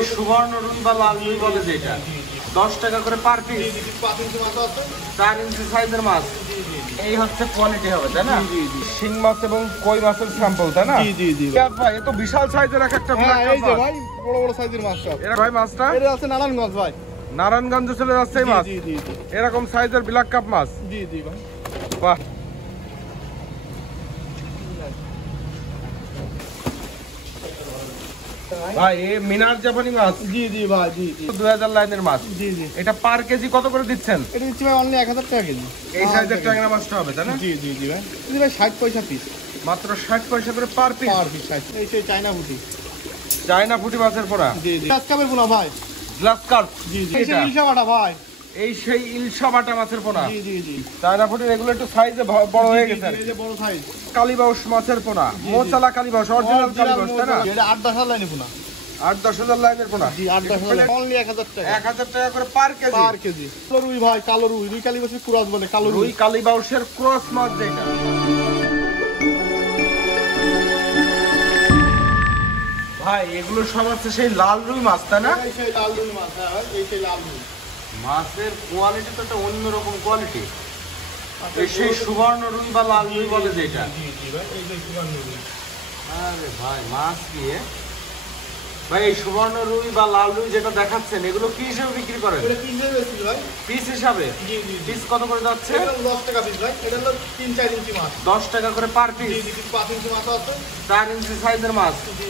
সেই সুবর্ণ রুই বা লাল রুই বলে যেটা 10 টাকা করে পার পিস। 4 ইঞ্চি সাইজের মাছ। এই হচ্ছে কোয়ালিটি হবে, তাই না? শিং মাছ এবং কই মাছের স্যাম্পল, তাই না? ভাই এ তো বিশাল সাইজের এক একটা। এই যে ভাই বড় বড় সাইজের মাছ সব। এরা ভাই মাছটা এটা আছে নারায়ণগঞ্জ ভাই। নারায়ণগঞ্জে চলে যাচ্ছে এই মাছ। এরকম সাইজের ব্ল্যাক কাপ মাছ। জি ভাই। বাহ, ভাই এই মিনার জাপানি মাছ। জি ভাই। 2000 লাইনের মাছ। জি এটা পার কেজি কত করে দিচ্ছেন? এটা দিচ্ছি ভাই অনলি 1000 টাকা কেজি। এই সাইজের ট্যাংরা মাছটা হবে, তাই না? জি ভাই। জি ভাই 60 পয়সা পিস। মাত্র 60 পয়সা করে পার পিস। এই সেই চায়না পুঁটি। চায়না পুঁটি মাছের পোড়া। গ্লাস কাপের পোনা ভাই। Glass cup. এই সেই ইলশা বাটা ভাই। এই সেই ইলশা বাটা মাছের পোনা। জি। চায়না পুঁটি এগুলো একটু সাইজে বড় হয়ে গেছে। এই যে বড় সাইজ। কালীবাউস মাছের পোনা। মোচালা কালীবাউস, অরিজিনাল কালীবাউস, তাই না? এটা 8-10 লাইনের পোনা। 8-10 লাইনের পোনা। জি 8-10 অনলি 1000 টাকা। 1000 টাকা করে পার কেজি। কালো রুই ভাই, কালো রুই। রুই কালীবাউসের ক্রস বলে কালো রুই। রুই কালীবাউসের ক্রস মাছ যেটা। ভাই এগুলো সব আছে সেই লাল রুই মাছ, তাই না? এই সেই লাল রুই মাছ। হ্যাঁ এই সেই লাল রুই। মাছের কোয়ালিটি তো একটা অন্যরকম কোয়ালিটি। এই সেই সুবর্ণ রুই বা লাল রুই বলে যেটা। জি ভাই, এই যে সুবর্ণ রুই। আরে ভাই মাছ দিয়ে ভাই এই সুবর্ণ রুই বা লাল রুই যেটা দেখাচ্ছেন এগুলো কি হিসেবে বিক্রি করেন? এটা পিস বেশি ভাই। পিস হিসাবে? জি। পিস কত করে যাচ্ছে? এটা 10 টাকা পিস ভাই। এটা হলো 3-4 ইঞ্চি মাছ। 10 টাকা করে পার পিস। জি 5 ইঞ্চি মাছ আছে। 4 ইঞ্চি সাইজের মাছ। জি।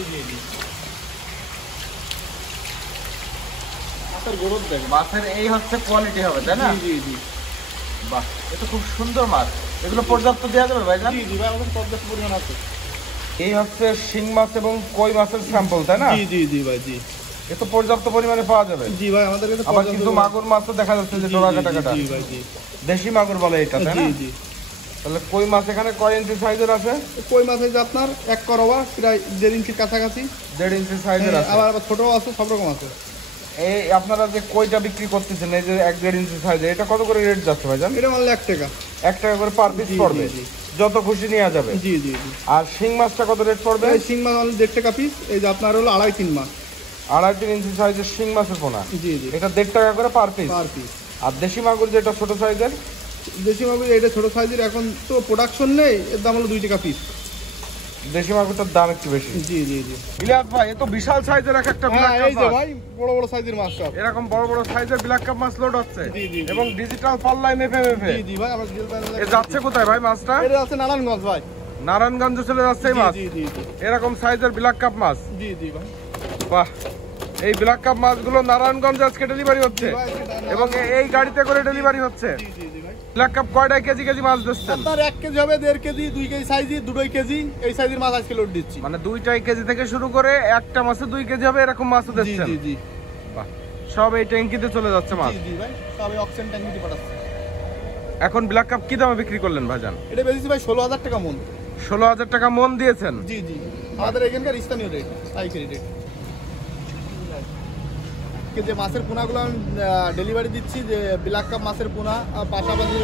মাছের গ্রোথ দেখেন। মাছের এই হচ্ছে কোয়ালিটি হবে, তাই না? জি। বাহ, এটা খুব সুন্দর মাছ। এগুলো পর্যাপ্ত দেওয়া যাবে ভাইজান? জি ভাই, আমাদের পর্যাপ্ত পরিমাণ আছে। এই হচ্ছে শিং মাছ এবং কই মাছের স্যাম্পল, তাই না? জি ভাই। এ তো পর্যাপ্ত পরিমাণে পাওয়া যাবে। জি ভাই, আমাদের কাছে আবার কিন্তু মাগুর মাছও দেখা যাচ্ছে যে ডোরা কাটা। জি ভাই। দেশি মাগুর বলে এটা, তাই না? জি। তাহলে কই মাছ এখানে কয় ইঞ্চি সাইজের আছে? কই মাছ এই যে আপনার 1 করোয়া প্রায় 1.5 ইঞ্চির কাছাকাছি। 1.5 ইঞ্চি সাইজের আছে। আবার ছোটও আছে, সব রকম আছে। এই আপনারা যে কইটা বিক্রি করতেছেন এই যে 1.5 ইঞ্চি সাইজের, এটা কত করে রেট যাচ্ছে ভাইজান? এটা মানলে 1 টাকা। 1 টাকা করে পার পিস পড়বে। যত খুশি নেওয়া যাবে। জি। আর শিং মাছটা কত রেট পড়বে? এই শিং মাছ অনলি 1.5 টাকা পিস। এই যে আপনার হলো 2.5-3 মাস। 2.5-3 ইঞ্চি সাইজের শিং মাছের পোনা। জি। এটা 1.5 টাকা করে পার পিস। আর দেশি মাগুর যেটা ছোট সাইজের? দেশি মাগুর এটা ছোট সাইজের, এখন তো প্রোডাকশন নেই, এর দাম হলো 2 টাকা পিস। দেশি মাগুরটার দাম একটু বেশি। জি। ইলিয়াস ভাই এ তো বিশাল সাইজের এক একটা ব্ল্যাক কাপ এই যে মাছ। ভাই বড় সাইজের মাছ সব। এরকম বড় সাইজের ব্ল্যাক কাপ মাছ লোড হচ্ছে। জি। এবং ডিজিটাল পাল্লায় মেপে। জি ভাই, আমরা ডিজিটাল প্যানেলে। এ যাচ্ছে কোথায় ভাই মাছটা? এটা আছে নারায়ণগঞ্জ ভাই। নারায়ণগঞ্জে চলে যাচ্ছে এই মাছ। জি। এরকম সাইজের ব্ল্যাক কাপ মাছ। জি ভাই। বাহ, এই ব্ল্যাক কাপ মাছগুলো নারায়ণগঞ্জে আজকে ডেলিভারি হচ্ছে এবং এই গাড়িতে করে ডেলিভারি হচ্ছে। জি ভাই। ব্ল্যাক কাপ কয়টায় কেজি মাছ দিচ্ছেন? আপনার 1 কেজি হবে, 1.5 কেজি, 2 কেজি সাইজ, 2 কেজি এই সাইজের মাছ আজকে লোড দিচ্ছি। মানে 2টাই কেজি থেকে শুরু করে একটা মাছে 2 কেজি হবে এরকম মাছও দিচ্ছেন? জি। বাহ, সব এই ট্যাঙ্কিতে চলে যাচ্ছে মাছ। জি ভাই, সব অক্সিজেন ট্যাঙ্কিতে পাঠাচ্ছে। এখন ব্ল্যাক কাপ কি দামে বিক্রি করলেন ভাইজান? এটা বেশি ভাই 16,000 টাকা মন। 16,000 টাকা মন দিয়েছেন? জি। আমাদের এখানকার স্থানীয় রেট, পাইকারি রেট। যে মাছের পোনাগুলো আমি ডেলিভারি দিচ্ছি, যে ব্ল্যাক কাপ মাছের পোনা, পাশাপাশি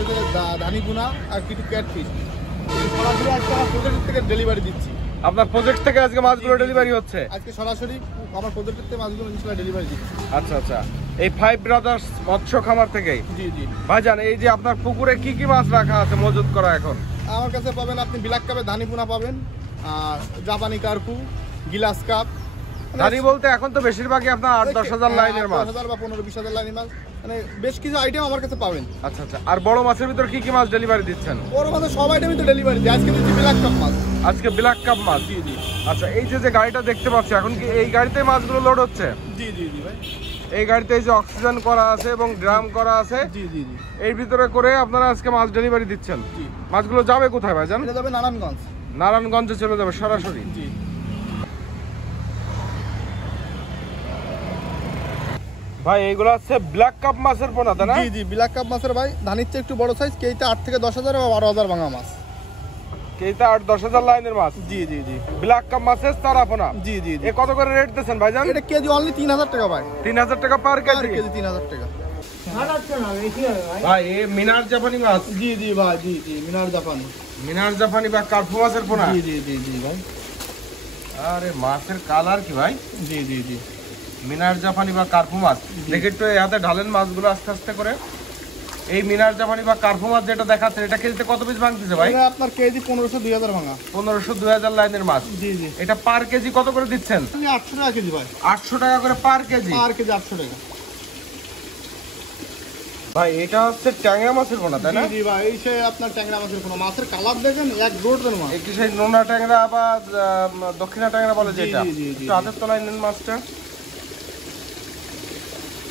ধানি পোনা আর কিছু ক্যাটফিশ সরাসরি আজকে আমার প্রজেক্ট থেকে ডেলিভারি দিচ্ছি। আপনার প্রজেক্ট থেকে আজকে মাছগুলো ডেলিভারি হচ্ছে? আজকে সরাসরি আমার প্রজেক্ট থেকে মাছগুলো ইনশাআল্লাহ ডেলিভারি দিচ্ছি। আচ্ছা। এই 5 ব্রাদার্স মৎস্য খামার থেকে? জি। ভাইজান এই যে আপনার পুকুরে কি মাছ রাখা আছে মজুত করা এখন? আমার কাছে পাবেন আপনি ব্ল্যাক কাপের ধানি পোনা পাবেন, আর জাপানি কার্পু, গিলাস কাপ। ধানি বলতে এখন তো বেশিরভাগই আপনার 8-10 হাজার লাইনের মাছ। 10,000 বা 15-20 হাজার লাইনের মাছ, মানে বেশ কিছু আইটেম আমার কাছে পাবেন। আচ্ছা। আর বড় মাছের ভিতর কি মাছ ডেলিভারি দিচ্ছেন? বড় মাছের সব আইটেমই তো ডেলিভারি দিই। আজকে দিচ্ছি ব্ল্যাক কাপ মাছ। আজকে ব্ল্যাক কাপ মাছ? জি। আচ্ছা, এই যে গাড়িটা দেখতে পাচ্ছি এখন কি এই গাড়িতে মাছগুলো লোড হচ্ছে? জি ভাই। এই গাড়িতে এই যে অক্সিজেন করা আছে এবং ড্রাম করা আছে। জি। এর ভিতরে করে আপনারা আজকে মাছ ডেলিভারি দিচ্ছেন। জি। মাছগুলো যাবে কোথায় ভাইজান? এটা যাবে নারায়ণগঞ্জ। নারায়ণগঞ্জে চলে যাবে সরাসরি? জি। ভাই এইগুলো হচ্ছে ব্ল্যাক কাপ মাছের পোনা, তাই না? জি। ব্ল্যাক কাপ মাছের ভাই ধানির চেয়ে একটু বড় সাইজ, কেইটা 8 থেকে 10 হাজার বা 12,000 ভাঙা মাছ। কেইটা 8-10 হাজার লাইনের মাছ? জি। ব্ল্যাক কাপ মাছের চারা পোনা? জি। এ কত করে রেট দিচ্ছেন ভাইজান? এটা কেজি অনলি 3,000 টাকা ভাই। 3,000 টাকা পার কেজি? 3,000 টাকা। ভাই এ মিনার জাপানি মাছ? জি ভাই। জি। মিনার জাপানি বা কার্পু মাছের পোনা? জি ভাই। আরে মাছের কালার কি ভাই! জি। মিনার জাপানি বা কার্পু মাছ। দেখে একটু এই হাতে ঢালেন মাছগুলো আস্তে আস্তে করে। এই মিনার জাপানি বা কার্পু মাছ যেটা দেখাচ্ছেন, এটা কেজিতে কত পিস ভাঙতেছে ভাই? এটা আপনার কেজি 1500-2000 ভাঙা। 1500-2000 লাইনের মাছ। জি জি। এটা পার কেজি কত করে দিচ্ছেন? 800 টাকা কেজি ভাই। 800 টাকা করে পার কেজি। পার কেজি 800 টাকা। ভাই এটা হচ্ছে ট্যাংরা মাছের পোনা, তাই না? জি জি ভাই, এই সে আপনার ট্যাংরা মাছের কোনো মাছের কালার দেখেন এক রোডের মাছ। একটু সেই নোনা ট্যাংরা বা দক্ষিণা ট্যাংরা বলে জি, যেটা। জি, জি, জি। একটু হাতের তলায় নেন মাছটা।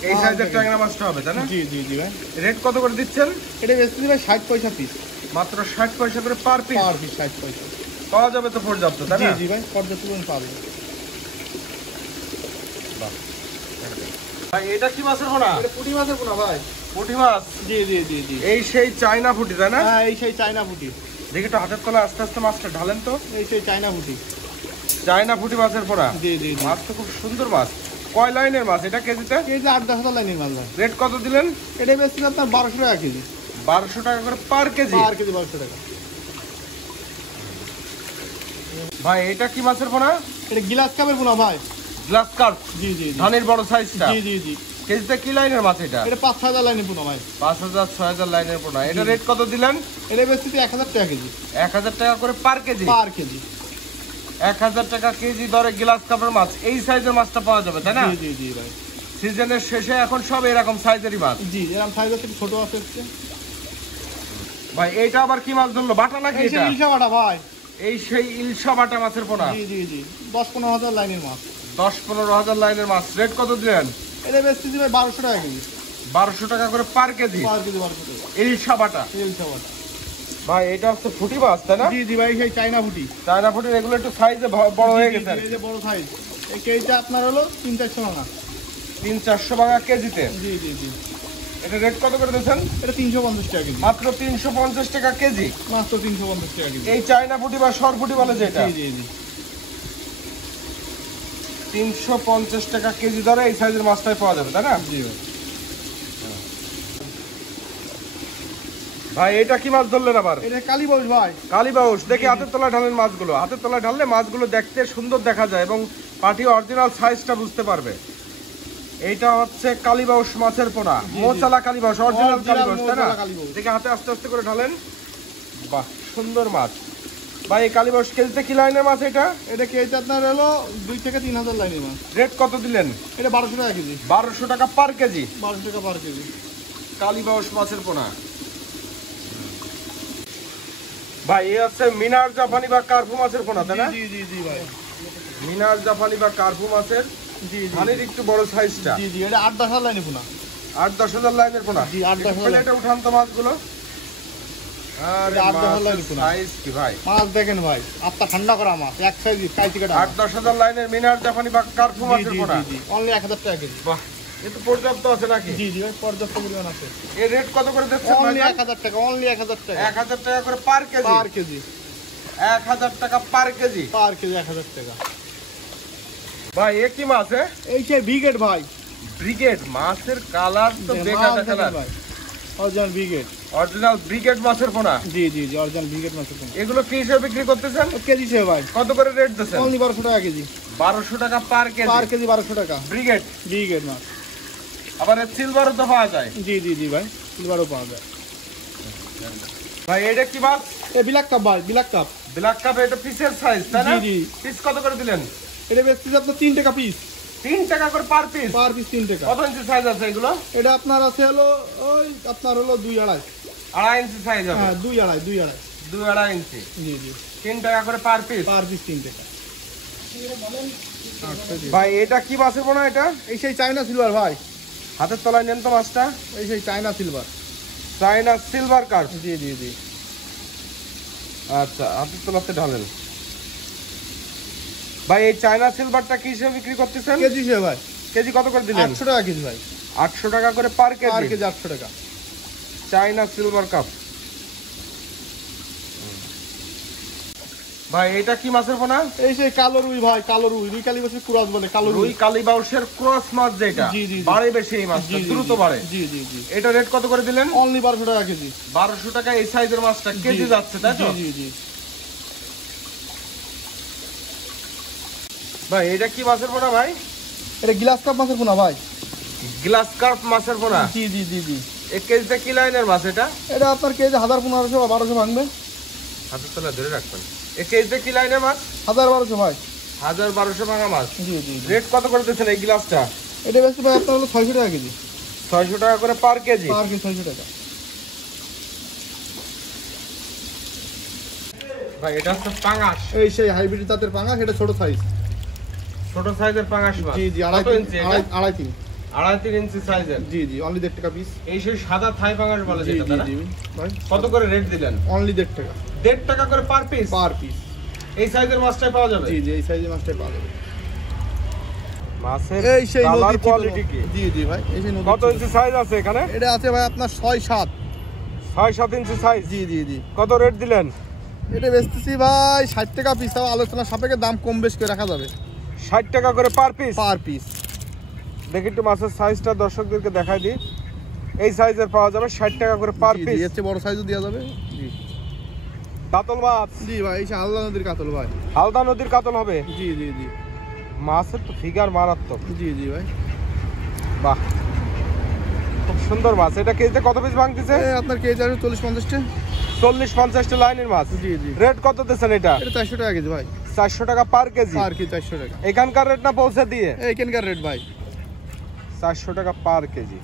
এই সাইজের ট্যাংরা মাছটা হবে, তাই না? জি জি জি ভাই। রেট কত করে দিচ্ছেন? এটা বেচতেছি ভাই 60 পয়সা পিস। মাত্র 60 পয়সা করে পার পিস। পার পিস 60 পয়সা। পাওয়া যাবে তো পর্যাপ্ত, তাই জি না? জি ভাই, পর্যাপ্ত পরিমাণ পাবেন। ভাই এটা কি মাছের পোনা? এটা পুঁটি মাছের পোনা ভাই। পুঁটি মাছ। জি জি জি জি। এই সেই চায়না পুঁটি, তাই না? হ্যাঁ, এই সেই চায়না পুঁটি। দেখি তো হাতের তলায় আস্তে আস্তে মাছটা ঢালেন তো। এই সেই চায়না পুঁটি। চায়না পুঁটি মাছের পোনা। জি জি জি। মাছ তো খুব সুন্দর মাছ। কয় লাইনের মাছ এটা কেজিতে? কেজি 8-10 হাজার লাইনের মাছ ভাই। রেট কত দিলেন? এটা বেচতেছি আপনার 1200 টাকা কেজি। 1200 টাকা করে পার কেজি। পার কেজি 1200 টাকা। ভাই এটা কি মাছের পোনা? এটা গিলাস কাপের পোনা ভাই। Grass carp. জি জি জি। ধানের বড় সাইজটা। জি জি জি। কেজিতে কি লাইনের মাছ এটা? এটা 5-6 হাজার লাইনের পোনা ভাই। 5000-6000 লাইনের পোনা। এটা রেট কত দিলেন? এটা বেচতেছি 1000 টাকা কেজি। 1000 টাকা করে পার কেজি। পার কেজি। 1000 টাকা কেজি দরে গ্লাস কাপের মাছ। এই সাইজের মাছটা পাওয়া যাবে, তাই না? জি জি জি ভাই। সিজনের শেষে এখন সব এরকম সাইজেরই মাছ। জি, এরকম সাইজের থেকে ছোট আছে হচ্ছে। ভাই এইটা আবার কি মাছ ধরলো? বাটা নাকি এই এটা? সেই ইলশা বাটা ভাই। এই সেই ইলশা বাটা মাছের পোনা। জি জি জি। 10-15 হাজার লাইনের মাছ। 10-15 হাজার লাইনের মাছ। রেট কত দিলেন? এটা বেচতেছি ভাই 1200 টাকা কেজি। 1200 টাকা করে পার কেজি। পার কেজি 1200 টাকা। ইলশা বাটা। ইলশা বাটা। ভাই এটা হচ্ছে ফুটি মাছ, তাই না? জি জি ভাই, সেই চায়না পুঁটি। চায়না ফুটি এগুলো একটু সাইজে বড় হয়ে গেছে। এই যে বড় সাইজ। এই কেজিটা আপনার হলো 300-400 টাকা। 300-400 টাকা কেজিতে। জি জি জি। এটা রেট কত করে দিয়েছেন? এটা 350 টাকা কেজি। মাত্র 350 টাকা কেজি। মাত্র 350 টাকা কেজি। এই চায়না ফুটি বা সর ফুটি বলে যেটা। জি জি জি। 350 টাকা কেজি দরে এই সাইজের মাছটাই পাওয়া যাবে, তাই না? জি ভাই। ভাই এটা কি মাছ ধরলেন আবার? এটা কালীবাউস ভাই। কালীবাউস। দেখি হাতের তলায় ঢালেন মাছগুলো। হাতের তলায় ঢাললে মাছগুলো দেখতে সুন্দর দেখা যায় এবং পাটি অরিজিনাল সাইজটা বুঝতে পারবে। এইটা হচ্ছে কালীবাউস মাছের পোনা। মোচালা কালীবাউস, অরিজিনাল কালীবাউস, তাই না? মোচালা কালীবাউস। দেখি হাতে আস্তে আস্তে করে ঢালেন। বাহ, সুন্দর মাছ। ভাই এই কালীবাউস কেজিতে কি লাইনের মাছ এটা? এটা কেজিতে আপনার হলো 2-3 হাজার লাইনের মাছ। রেট কত দিলেন? এটা 1200 টাকা কেজি। 1200 টাকা পার কেজি। 1200 টাকা পার কেজি। কালীবাউস মাছের পোনা। ভাই এই হচ্ছে মিনার জাপানি বা কার্পু মাছের পোনা, তাই না? জি জি জি ভাই। মিনার জাপানি বা কার্পু মাছের জি জি ধানের একটু বড় সাইজটা। জি জি। এটা 8-10 হাজার লাইনের পোনা। 8-10 হাজার লাইনের পোনা। জি, 8-10 হাজার। প্লেটে উঠান তো মাছগুলো। আরে 8-10 হাজার মাছের লাইনের পোনা। সাইজ কি ভাই! মাছ দেখেন ভাই, আত্মা ঠান্ডা করা মাছ, এক সাইজ কাইচি কাটা। 8-10 হাজার লাইনের মিনার জাপানি বা কার্পু জি মাছের জি পোনা। জি জি। অনলি 1000 টাকা কেজি। বাহ, এ তো পর্যাপ্ত আছে নাকি? জি জি ভাই, পর্যাপ্ত পরিমাণ আছে। এর রেট কত করে দিচ্ছেন অনলি ভাই? 1000 টাকা, অনলি 1000 টাকা। 1000 টাকা করে পার কেজি। পার কেজি। 1000 টাকা পার কেজি। পার কেজি 1000 টাকা। ভাই এ কি মাছ? এই যে ব্রিগেড ভাই। ব্রিগেড মাছের কালার তো বেকার কালার। ভাই অরিজিনাল ব্রিগেড। অরিজিনাল ব্রিগেড মাছের পোনা। জি জি জি, অরিজিনাল ব্রিগেড মাছের পোনা। এগুলো কি হিসেবে বিক্রি করতেছেন? কেজি সে ভাই। কত করে রেট দিচ্ছেন? অনলি 1200 টাকা কেজি। 1200 টাকা পার কেজি। পার কেজি 1200 টাকা। ব্রিগেড। ব্রিগেড মাছ। আবার সিলভারও তো পাওয়া যায়। জি জি জি ভাই, সিলভারও পাওয়া যায়। ভাই এটা কি মাছ? এই ব্ল্যাক কাপ ভাই, ব্ল্যাক কাপ। Black cup. এটা পিসের সাইজ, তাই না? জি জি। পিস কত করে দিলেন? এটা বেচতেছি আপনার 3 টাকা পিস। 3 টাকা করে পার পিস। পার পিস 3 টাকা। কত ইঞ্চি সাইজ আছে এগুলো? এটা আপনার আছে হলো ওই আপনার হলো 2-2.5। 2.5 ইঞ্চি সাইজ হবে। হ্যাঁ 2-2.5। 2.5 ইঞ্চি। জি জি। 3 টাকা করে পার পিস। পার পিস 3 টাকা। ভাই এটা কি মাছের পোনা এটা? এই সেই চায়না সিলভার ভাই। হাতের তলায় নেন তো মাছটা। এই সেই China silver. China silver carp. জি জি জি। আচ্ছা, হাতের তলাতে ঢালেন। ভাই এই চায়না সিলভারটা কি হিসেবে বিক্রি করতেছেন? কেজি সে ভাই। কেজি কত করে দিলেন? 800 টাকা কেজি ভাই। 800 টাকা করে পার পার কেজি। কেজি 800 টাকা। China silver cup. ভাই এটা কি মাছের পোনা? এই সেই কালো রুই ভাই, কালো রুই। রুই কালী বছর কুরাস বলে কালো রুই রুই। কালীবাউসের ক্রস মাছ যেটা। জি, জি, জি। বাড়ে বেশি এই মাছটা, দ্রুত বাড়ে। জি জি জি। এটা রেট কত করে দিলেন? অনলি 1200 টাকা কেজি। 1200 টাকা এই সাইজের মাছটা কেজি যাচ্ছে, তাই তো? জি জি জি। ভাই এটা কি মাছের পোনা ভাই? এটা গ্লাস কাপ মাছের পোনা ভাই। গ্লাস কার্প মাছের পোনা। জি জি জি জি। 1 কেজিতে কি লাইনের মাছ এটা? এটা আপনার কেজি 1000-1500 বা 1200 ভাঙবে। হাতের তলা ধরে রাখবেন। 1 কেজিতে কি লাইনের মাছ? 1000-1200 ভাই। 1000-1200 ভাঙা মাছ। জি জি। রেট কত করে দিচ্ছেন এই গ্লাসটা? এটা বেশি ভাই আপনার হলো 600 টাকা কেজি। 600 টাকা করে পার কেজি। পার কেজি 600 টাকা। ভাই এটা হচ্ছে পাঙাশ। এই সেই হাইব্রিড জাতের পাঙাশ, এটা ছোট সাইজ। ছোট সাইজের পাঙাশ মাছ। জি জি, কত ইঞ্চি এটা? 2.5 2.5 ইঞ্চি সাইজের। জি জি, অনলি 1.5 টাকা পিস। এই সেই সাদা থাই পাঙাশ বলে জি যেটা, জি তাই না? জি ভাই। কত করে রেট দিলেন? অনলি 1.5 টাকা। 1.5 টাকা করে পার পিস। Per piece. এই সাইজের মাছটাই পাওয়া যাবে? জি জি, এই সাইজের মাছটাই পাওয়া যাবে। মাছের এই সেই কালার নদীর কোয়ালিটি কি? জি জি ভাই, এই সেই নদীর কত ইঞ্চি সাইজ আছে এখানে? এটা আছে ভাই আপনার 6-7। 6-7 ইঞ্চি সাইজ। জি জি জি। কত রেট দিলেন? এটা বেচতেছি ভাই 60 টাকা পিস, তাও আলোচনা সাপেক্ষে দাম কম বেশ করে রাখা যাবে। 60 টাকা করে পার পিস। Per piece. দেখি একটু মাছের সাইজটা দর্শকদেরকে দেখাই দিই। এই সাইজের পাওয়া যাবে 60 টাকা করে পার জি জি, পিস। এর চেয়ে বড় সাইজও দেওয়া যাবে। জি কাতল মাছ। জি ভাই, এই সেই হালদা নদীর কাতল ভাই। হালদা নদীর কাতল হবে। জি জি জি। মাছের তো ফিগার মারাত্মক। জি জি ভাই। বাহ, খুব সুন্দর মাছ। এটা কেজিতে কত পিস ভাঙতেছে? আপনার কেজি আছে 40-50 টা। 40-50 লাইনের মাছ। জি জি। রেট কত দিচ্ছেন এটা? এটা 400 টাকা কেজি ভাই। 400 টাকা পার কেজি। পার কেজি 400 টাকা। এখানকার রেট না পৌঁছে দিয়ে? এইখানকার রেট ভাই। 400 টাকা পার কেজি।